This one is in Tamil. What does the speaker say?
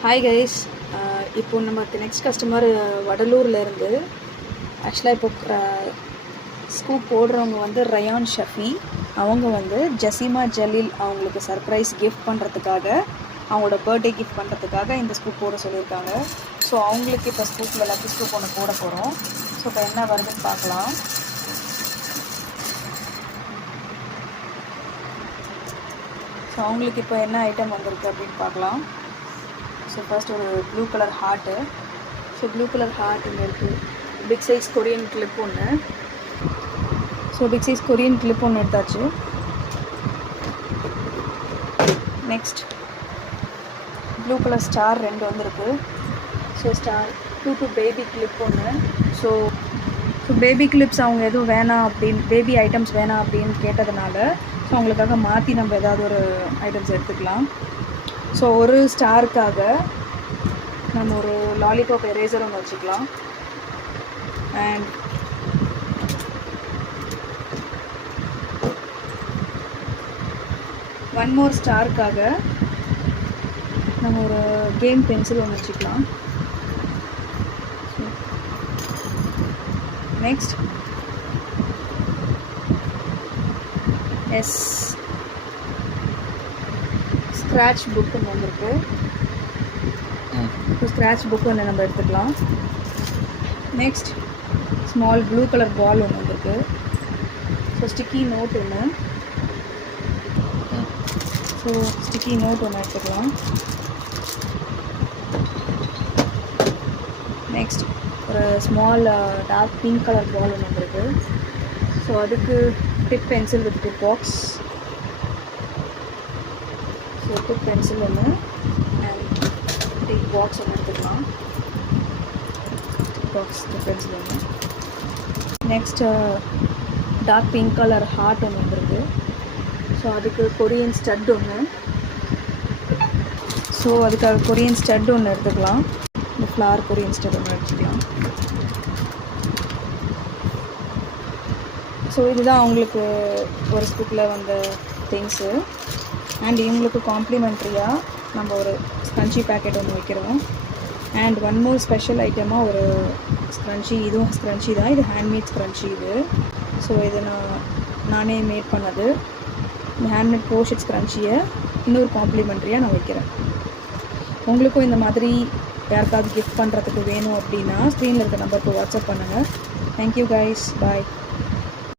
Hi guys. இப்போ நமக்கு நெக்ஸ்ட் கஸ்டமர் வடலூரில் இருந்து. ஆக்சுவலாக இப்போ ஸ்கூப் போடுறவங்க வந்து ரயான் ஷஃபி. அவங்க வந்து ஜசீமா ஜலீல் அவங்களுக்கு சர்ப்ரைஸ் கிஃப்ட் பண்ணுறதுக்காக, அவங்களோட பர்த்டே கிஃப்ட் பண்ணுறதுக்காக இந்த ஸ்கூப் போட சொல்லியிருக்காங்க. ஸோ அவங்களுக்கு இப்போ ஸ்கூப்பில் லக்கி ஸ்கூப் ஒன்று போட போகிறோம். ஸோ இப்போ என்ன வருதுன்னு பார்க்கலாம். ஸோ அவங்களுக்கு இப்போ என்ன ஐட்டம் வந்திருக்கு அப்படின்னு பார்க்கலாம். ஸோ ஃபர்ஸ்ட் ஒரு blue colour heart. So blue colour heart இங்கே இருக்குது. பிக் சைஸ் கொரியன் கிளிப் ஒன்று. So big size Korean clip ஒன்று எடுத்தாச்சு. நெக்ஸ்ட் ப்ளூ கலர் ஸ்டார் 2 வந்துருக்கு. ஸோ ஸ்டார் 2 பேபி கிளிப் ஒன்று. ஸோ பேபி கிளிப்ஸ் அவங்க எதுவும் வேணாம் அப்படின்னு, பேபி ஐட்டம்ஸ் வேணாம் அப்படின்னு கேட்டதுனால ஸோ அவங்களுக்காக மாற்றி நம்ம ஏதாவது ஒரு ஐட்டம்ஸ் எடுத்துக்கலாம். ஸோ ஒரு ஸ்டாருக்காக நம்ம ஒரு லாலிபாப் எரேசர் ஒன்று வச்சுக்கலாம். அண்ட் ஒன் மோர் ஸ்டாருக்காக நம்ம ஒரு கேம் பென்சில் ஒன்று வச்சுக்கலாம். நெக்ஸ்ட் ஸ்க்ராட்ச் புக் ஒன்று வந்திருக்கு. ஸோ ஸ்க்ராட்ச் புக் ஒன்று நம்ம எடுத்துக்கலாம். Next small blue colour ball ஒன்று வந்திருக்கு. ஸோ ஸ்டிக்கி நோட் ஒன்று. ஸோ ஸ்டிக்கி நோட் ஒன்று எடுத்துக்கலாம். நெக்ஸ்ட் ஒரு small dark pink colour ball ஒன்று வந்திருக்கு. ஸோ அதுக்கு tip pencil with tip box. So tip pencil ஒன்று அண்ட் டிப் பாக்ஸ் ஒன்று எடுத்துக்கலாம். பாக்ஸ் டிப் பென்சில் ஒன்று. Next dark pink colour heart ஒன்று வந்துருக்கு. ஸோ அதுக்கு கொரியன் ஸ்டட் ஒன்று. ஸோ அதுக்காக கொரியன் ஸ்டட் ஒன்று எடுத்துக்கலாம். இந்த ஃப்ளார் கொரியன் ஸ்டட் ஒன்று எடுத்துக்கலாம். ஸோ இதுதான் அவங்களுக்கு ஒரு ஸ்கூப்பில் வந்த திங்ஸு. அண்ட் இவங்களுக்கு காம்ப்ளிமெண்ட்ரியாக நம்ம ஒரு ஸ்க்ரன்ச்சி பேக்கெட் ஒன்று வைக்கிறோம். அண்ட் ஒன் மோர் ஸ்பெஷல் ஐட்டமாக ஒரு ஸ்க்ரன்ச்சி. இதுவும் ஸ்க்ரன்ச்சி தான். இது ஹேண்ட்மேட் ஸ்க்ரன்ச்சி இது. ஸோ இது நானே மேட் பண்ணது. இந்த ஹேண்ட்மேட் க்ரோஷெட் ஸ்க்ரன்ச்சியை இன்னொரு காம்ப்ளிமெண்ட்ரியாக நான் வைக்கிறேன். உங்களுக்கும் இந்த மாதிரி யாருக்காவது கிஃப்ட் பண்ணுறதுக்கு வேணும் அப்படின்னா ஸ்க்ரீனில் இருக்க நம்பருக்கு வாட்ஸ்அப் பண்ணுங்கள். Thank you guys. பாய்.